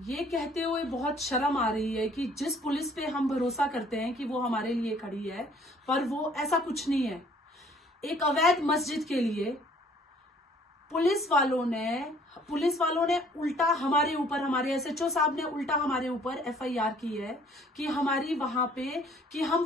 ये कहते हुए बहुत शर्म आ रही है कि जिस पुलिस पे हम भरोसा करते हैं कि वो हमारे लिए खड़ी है, पर वो ऐसा कुछ नहीं है। एक अवैध मस्जिद के लिए पुलिस वालों ने उल्टा हमारे ऊपर, हमारे एसएचओ साहब ने उल्टा हमारे ऊपर एफआईआर की है कि हम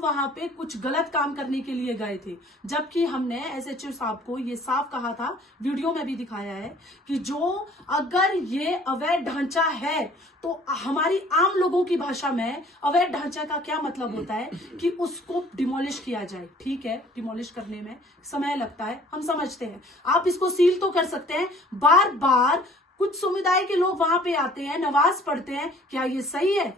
वहां पे कुछ गलत काम करने के लिए गए थे। जबकि हमने एसएचओ साहब को ये साफ कहा था, वीडियो में भी दिखाया है, कि जो अगर ये अवैध ढांचा है तो हमारी आम लोगों की भाषा में अवैध ढांचा का क्या मतलब होता है कि उसको डिमोलिश किया जाए। ठीक है, डिमोलिश करने में समय लगता है, हम समझते हैं। आप इसको सील तो कर सकते हैं। बार बार कुछ समुदाय के लोग वहां पे आते हैं, नमाज पढ़ते हैं, क्या ये सही है?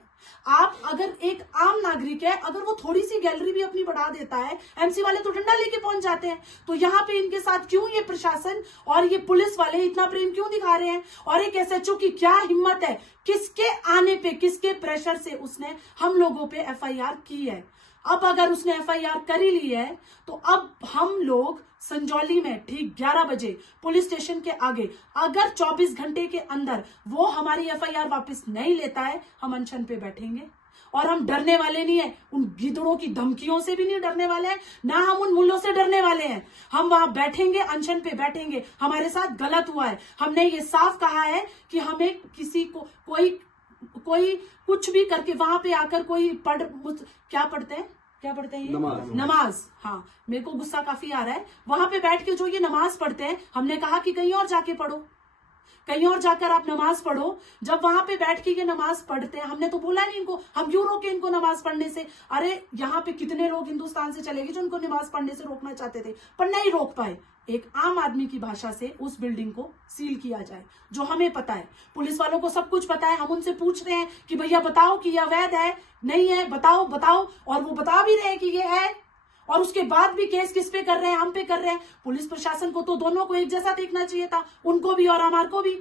आप अगर एक आम नागरिक है, अगर वो थोड़ी सी गैलरी भी अपनी बढ़ा देता है, एमसी वाले तो डंडा लेके पहुंच जाते हैं। तो यहाँ पे इनके साथ क्यों ये प्रशासन और ये पुलिस वाले इतना प्रेम क्यों दिखा रहे हैं? और एक एसएचओ की क्या हिम्मत है, किसके आने पे, किसके प्रेशर से उसने हम लोगों पे एफआईआर की है? अब अगर उसने एफआईआर कर ही ली है तो अब हम लोग संजौली में ठीक 11 बजे पुलिस स्टेशन के आगे, अगर 24 घंटे के अंदर वो हमारी एफआईआर वापस नहीं लेता है, हम अनशन पे बैठेंगे। और हम डरने वाले नहीं है, उन गिदड़ों की धमकियों से भी नहीं डरने वाले हैं, ना हम उन मुल्लों से डरने वाले हैं। हम वहां बैठेंगे, अनशन पे बैठेंगे। हमारे साथ गलत हुआ है, हमने ये साफ कहा है कि हमें किसी को कोई कुछ भी करके वहां पे आकर कोई क्या पढ़ते हैं ये नमाज। हाँ, मेरे को गुस्सा काफी आ रहा है। वहां पे बैठ के जो ये नमाज पढ़ते हैं, हमने कहा कि कहीं और जाके पढ़ो, कहीं और जाकर आप नमाज पढ़ो। जब वहां पे बैठ के ये नमाज पढ़ते हैं, हमने तो बोला नहीं इनको, हम क्यों रोके इनको नमाज पढ़ने से? अरे यहाँ पे कितने लोग हिंदुस्तान से चले गए जो उनको नमाज पढ़ने से रोकना चाहते थे, पर नहीं रोक पाए। एक आम आदमी की भाषा से उस बिल्डिंग को सील किया जाए, जो हमें पता है। पुलिस वालों को सब कुछ पता है। हम उनसे पूछ रहे हैं कि भैया बताओ कि यह अवैध है, नहीं है, बताओ। और वो बता भी रहे हैं कि ये है, और उसके बाद भी केस किस पे कर रहे हैं? हम पे कर रहे हैं। पुलिस प्रशासन को तो दोनों को एक जैसा देखना चाहिए था, उनको भी और हमारे को भी।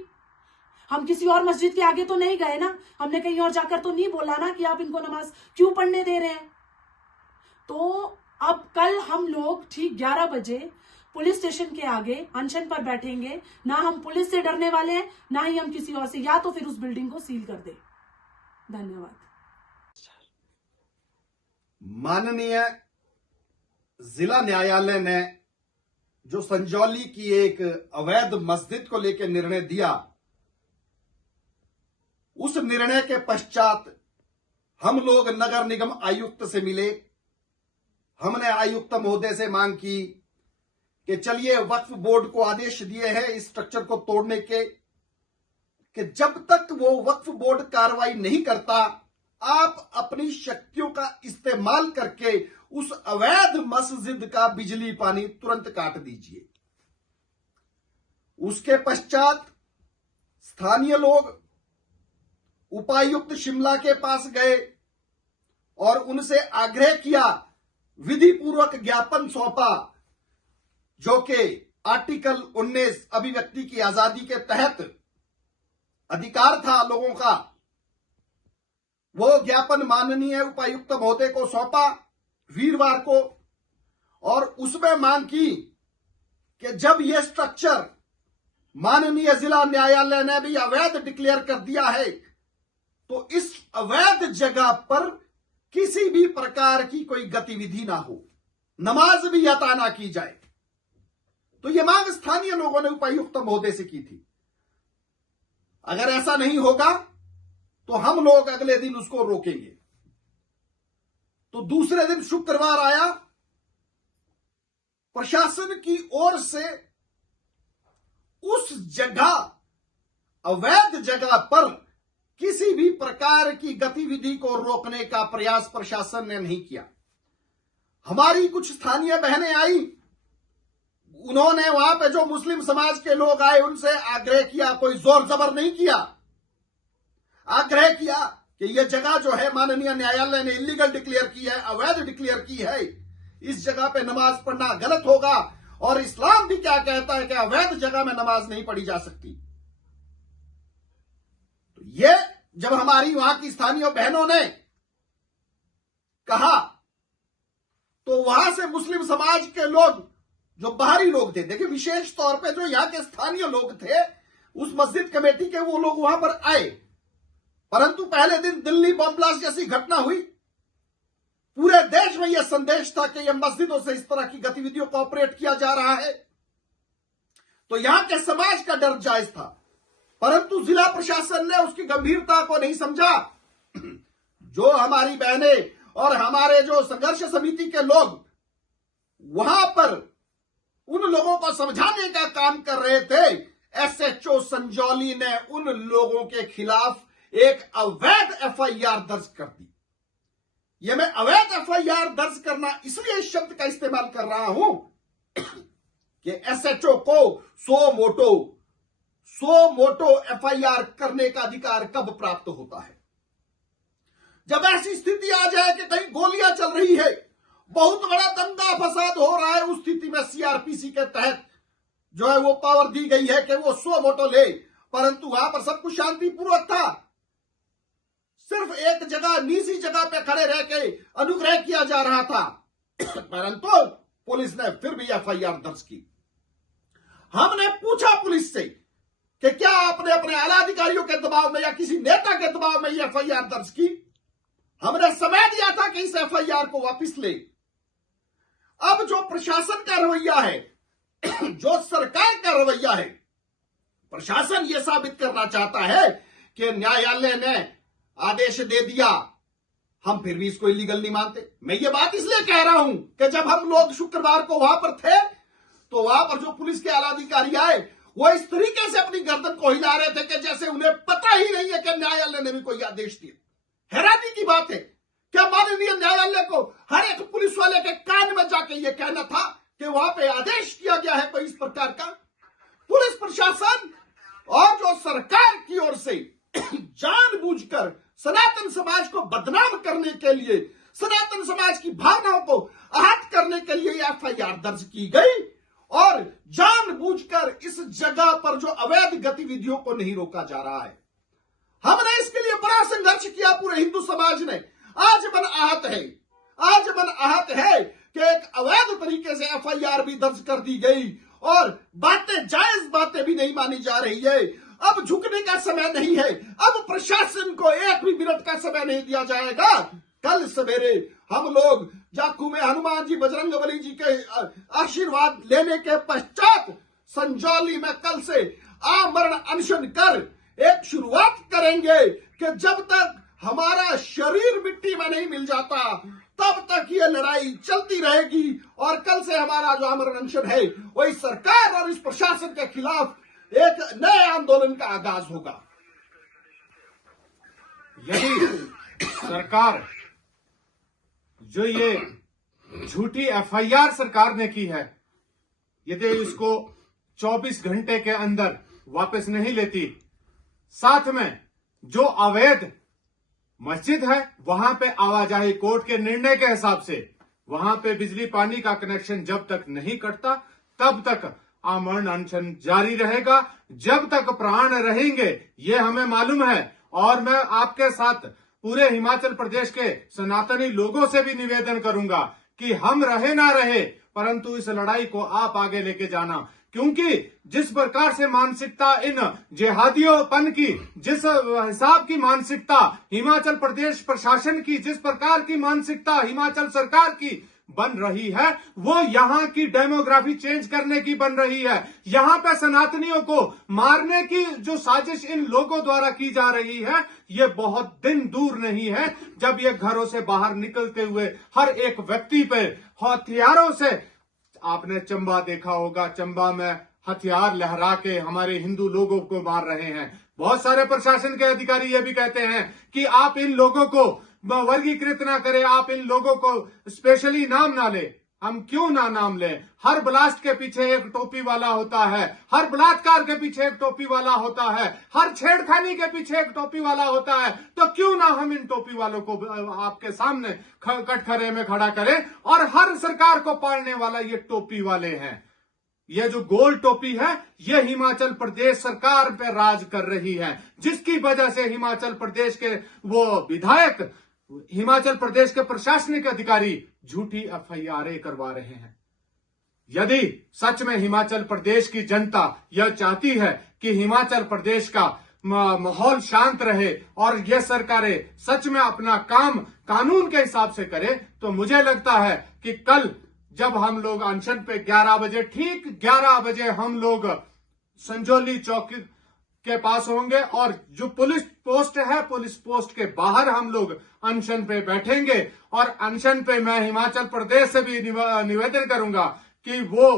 हम किसी और मस्जिद के आगे तो नहीं गए ना, हमने कहीं और जाकर तो नहीं बोला ना कि आप इनको नमाज क्यों पढ़ने दे रहे हैं। तो अब कल हम लोग ठीक 11 बजे पुलिस स्टेशन के आगे अनशन पर बैठेंगे। ना हम पुलिस से डरने वाले हैं, ना ही हम किसी और से, या तो फिर उस बिल्डिंग को सील कर दे। धन्यवाद। माननीय जिला न्यायालय ने जो संजौली की एक अवैध मस्जिद को लेकर निर्णय दिया, उस निर्णय के पश्चात हम लोग नगर निगम आयुक्त से मिले। हमने आयुक्त महोदय से मांग की कि चलिए, वक्फ बोर्ड को आदेश दिए हैं इस स्ट्रक्चर को तोड़ने के, कि जब तक वो वक्फ बोर्ड कार्रवाई नहीं करता, आप अपनी शक्तियों का इस्तेमाल करके उस अवैध मस्जिद का बिजली पानी तुरंत काट दीजिए। उसके पश्चात स्थानीय लोग उपायुक्त शिमला के पास गए और उनसे आग्रह किया, विधि पूर्वक ज्ञापन सौंपा, जो कि आर्टिकल 19 अभिव्यक्ति की आजादी के तहत अधिकार था लोगों का। वो ज्ञापन माननीय उपायुक्त महोदय को सौंपा वीरवार को, और उसमें मांग की कि जब यह स्ट्रक्चर माननीय जिला न्यायालय ने भी अवैध डिक्लेयर कर दिया है, तो इस अवैध जगह पर किसी भी प्रकार की कोई गतिविधि ना हो, नमाज भी अता ना की जाए। तो यह मांग स्थानीय लोगों ने उपायुक्त महोदय से की थी। अगर ऐसा नहीं होगा तो हम लोग अगले दिन उसको रोकेंगे। तो दूसरे दिन शुक्रवार आया, प्रशासन की ओर से उस जगह, अवैध जगह पर किसी भी प्रकार की गतिविधि को रोकने का प्रयास प्रशासन ने नहीं किया। हमारी कुछ स्थानीय बहनें आई, उन्होंने वहां पे जो मुस्लिम समाज के लोग आए उनसे आग्रह किया, कोई जोर जबर नहीं किया, आग्रह किया कि यह जगह जो है माननीय न्यायालय ने इलीगल डिक्लेयर की है, अवैध डिक्लेयर की है, इस जगह पे नमाज पढ़ना गलत होगा, और इस्लाम भी क्या कहता है कि अवैध जगह में नमाज नहीं पढ़ी जा सकती। तो यह जब हमारी वहां की स्थानीय बहनों ने कहा, तो वहां से मुस्लिम समाज के लोग, जो बाहरी लोग थे, देखिए विशेष तौर पे जो यहां के स्थानीय लोग थे, उस मस्जिद कमेटी के वो लोग वहां पर आए, परंतु पहले दिन दिल्ली बम ब्लास्ट जैसी घटना हुई, पूरे देश में यह संदेश था कि यह मस्जिदों से इस तरह की गतिविधियों को ऑपरेट किया जा रहा है, तो यहां के समाज का डर जायज था। परंतु जिला प्रशासन ने उसकी गंभीरता को नहीं समझा। जो हमारी बहनें और हमारे जो संघर्ष समिति के लोग वहां पर उन लोगों को समझाने का काम कर रहे थे, एसएचओ संजौली ने उन लोगों के खिलाफ एक अवैध एफआईआर दर्ज कर दी। यह मैं अवैध एफआईआर दर्ज करना इसलिए इस शब्द का इस्तेमाल कर रहा हूं कि एसएचओ को सो मोटो एफआईआर करने का अधिकार कब प्राप्त होता है? जब ऐसी स्थिति आ जाए कि कहीं गोलियां चल रही है, बहुत बड़ा दंगा फसाद हो रहा है, उस स्थिति में सीआरपीसी के तहत जो है वो पावर दी गई है कि वो सो मोटो ले, परंतु वहां पर सब कुछ शांतिपूर्वक था। सिर्फ एक जगह निजी जगह पे खड़े रह के अनुग्रह किया जा रहा था, परंतु पुलिस ने फिर भी एफआईआर दर्ज की। हमने पूछा पुलिस से कि क्या आपने अपने आला अधिकारियों के दबाव में या किसी नेता के दबाव में यह एफआईआर दर्ज की? हमने समय दिया था कि इस एफआईआर को वापस ले। अब जो प्रशासन का रवैया है, जो सरकार का रवैया है, प्रशासन यह साबित करना चाहता है कि न्यायालय ने आदेश दे दिया, हम फिर भी इसको इलीगल नहीं मानते। मैं ये बात इसलिए कह रहा हूं कि जब हम लोग शुक्रवार को वहां पर थे तो वहां पर जो पुलिस के आला अधिकारी आए वो इस तरीके से अपनी गर्दन को हिला रहे थे कि जैसे उन्हें पता ही नहीं है कि न्यायालय ने भी कोई आदेश दिया। हैरानी की बात है, क्या माननीय न्यायालय को हर एक पुलिस वाले के कान में जाके ये कहना था कि वहां पे आदेश किया गया है कोई इस प्रकार का? पुलिस प्रशासन और जो सरकार की ओर से जानबूझकर सनातन समाज को बदनाम करने के लिए, सनातन समाज की भावनाओं को आहत करने के लिए एफआईआर दर्ज की गई और जानबूझकर इस जगह पर जो अवैध गतिविधियों को नहीं रोका जा रहा है। हमने इसके लिए बड़ा संघर्ष किया, पूरे हिंदू समाज ने। आज मन आहत है कि एक अवैध तरीके से एफआईआर भी दर्ज कर दी गई और बातें, जायज बातें भी नहीं मानी जा रही है। अब झुकने का समय नहीं है, अब प्रशासन को एक भी मिनट का समय नहीं दिया जाएगा। कल सवेरे हम लोग जाखू में हनुमान जी, बजरंगबली जी के आशीर्वाद लेने के पश्चात संजौली में कल से आमरण अनशन कर एक शुरुआत करेंगे कि जब तक हमारा शरीर मिट्टी में नहीं मिल जाता तब तक ये लड़ाई चलती रहेगी। और कल से हमारा जो आमरण अनशन है वही सरकार और इस प्रशासन के खिलाफ एक नए आंदोलन का आगाज होगा। यदि सरकार जो ये झूठी एफआईआर सरकार ने की है, यदि इसको 24 घंटे के अंदर वापस नहीं लेती, साथ में जो अवैध मस्जिद है वहां पे आवाजाही कोर्ट के निर्णय के हिसाब से वहां पे बिजली पानी का कनेक्शन जब तक नहीं कटता तब तक आमरण अनशन जारी रहेगा, जब तक प्राण रहेंगे, ये हमें मालूम है। और मैं आपके साथ पूरे हिमाचल प्रदेश के सनातनी लोगों से भी निवेदन करूंगा कि हम रहे ना रहे, परंतु इस लड़ाई को आप आगे लेके जाना, क्योंकि जिस प्रकार से मानसिकता इन जिहादियोंपन की, जिस हिसाब की मानसिकता हिमाचल प्रदेश प्रशासन की, जिस प्रकार की मानसिकता हिमाचल सरकार की बन रही है, वो यहाँ की डेमोग्राफी चेंज करने की बन रही है। यहाँ पे सनातनियों को मारने की जो साजिश इन लोगों द्वारा की जा रही है, ये बहुत दिन दूर नहीं है जब ये घरों से बाहर निकलते हुए हर एक व्यक्ति पे हथियारों से, आपने चंबा देखा होगा, चंबा में हथियार लहरा के हमारे हिंदू लोगों को मार रहे हैं। बहुत सारे प्रशासन के अधिकारी ये भी कहते हैं कि आप इन लोगों को वर्गीकृत ना करें, आप इन लोगों को स्पेशली नाम ना ले। हम क्यों ना नाम लें? हर ब्लास्ट के पीछे एक टोपी वाला होता है, हर बलात्कार के पीछे एक टोपी वाला होता है, हर छेड़खानी के पीछे एक टोपी वाला होता है। तो क्यों ना हम इन टोपी वालों को आपके सामने कटघरे में खड़ा करें? और हर सरकार को पालने वाला ये टोपी वाले हैं। ये जो गोल टोपी है, ये हिमाचल प्रदेश सरकार पे राज कर रही है, जिसकी वजह से हिमाचल प्रदेश के वो विधायक, हिमाचल प्रदेश के प्रशासनिक अधिकारी झूठी एफआईआर करवा रहे हैं। यदि सच में हिमाचल प्रदेश की जनता यह चाहती है कि हिमाचल प्रदेश का माहौल शांत रहे और ये सरकारें सच में अपना काम कानून के हिसाब से करें, तो मुझे लगता है कि कल जब हम लोग अनशन पे 11 बजे, ठीक 11 बजे हम लोग संजौली चौक के पास होंगे और जो पुलिस पोस्ट है, पुलिस पोस्ट के बाहर हम लोग अनशन पे बैठेंगे। और अनशन पे मैं हिमाचल प्रदेश से भी निवेदन करूंगा कि वो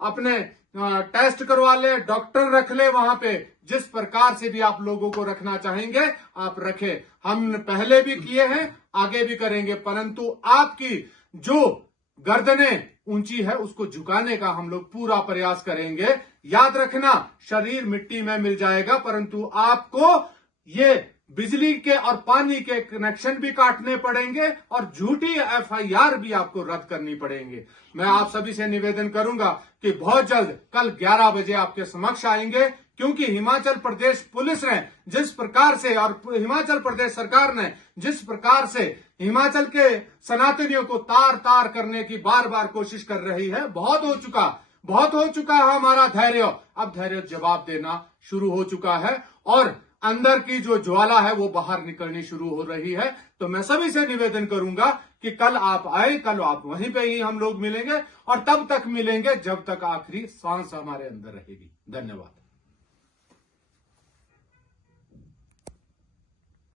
अपने टेस्ट करवा ले, डॉक्टर रख ले वहां पे, जिस प्रकार से भी आप लोगों को रखना चाहेंगे आप रखें। हम पहले भी किए हैं, आगे भी करेंगे, परंतु आपकी जो गर्दनें ऊंची है उसको झुकाने का हम लोग पूरा प्रयास करेंगे। याद रखना, शरीर मिट्टी में मिल जाएगा, परंतु आपको ये बिजली के और पानी के कनेक्शन भी काटने पड़ेंगे और झूठी एफआईआर भी आपको रद्द करनी पड़ेंगे। मैं आप सभी से निवेदन करूंगा कि बहुत जल्द कल 11 बजे आपके समक्ष आएंगे, क्योंकि हिमाचल प्रदेश पुलिस ने जिस प्रकार से और हिमाचल प्रदेश सरकार ने जिस प्रकार से हिमाचल के सनातनियों को तार तार करने की बार बार कोशिश कर रही है, बहुत हो चुका है हमारा धैर्य। अब धैर्य जवाब देना शुरू हो चुका है और अंदर की जो ज्वाला है वो बाहर निकलनी शुरू हो रही है। तो मैं सभी से निवेदन करूंगा कि कल आप आए, कल आप वहीं पे ही हम लोग मिलेंगे और तब तक मिलेंगे जब तक आखिरी सांस हमारे अंदर रहेगी। धन्यवाद।